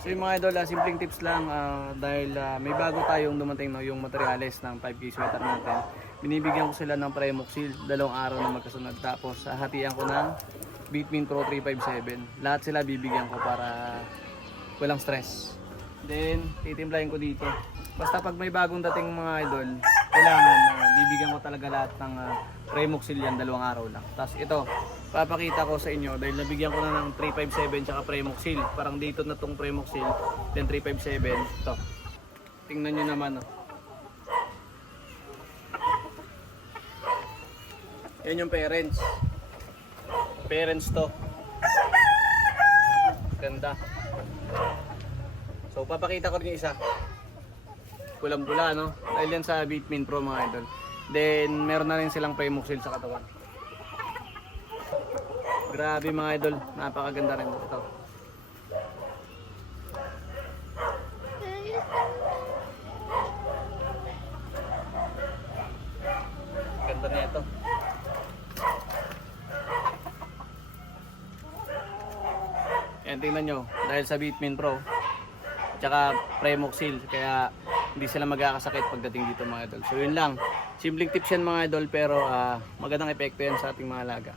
So yung mga idol, simpleng tips lang dahil may bago tayong dumating no, yung materials ng 5K sweater natin. Binibigyan ko sila ng Premoxil, 2 araw na magkasunod. Tapos hatian ko ng Bitmin Pro 357. Lahat sila bibigyan ko para walang stress. Then titimplahin ko dito. Basta pag may bagong dating mga idol, kailangan bibigyan ko talaga lahat ng Premoxil yan, 2 araw lang. Tapos ito, papakita ko sa inyo dahil nabigyan ko na ng 357 tsaka Premoxil. Parang dito na tong Premoxil, then 357. Ito. Tingnan nyo naman. Oh. Yan yung parents. Parents to. Ganda. So papakita ko rin yung isa. Pulang-pula no. Dahil yan sa Bitmin Pro mga idol. Then meron na rin silang Premoxil sa katawan. Grabe mga idol, napakaganda rin ito. Ganda na ito. Yan, tingnan nyo, dahil sa Bitmin Pro tsaka Premoxil, kaya hindi sila magkakasakit pagdating dito mga idol. So yun lang, simpleng tips yan mga idol, pero magandang epekto yan sa ating mga alaga.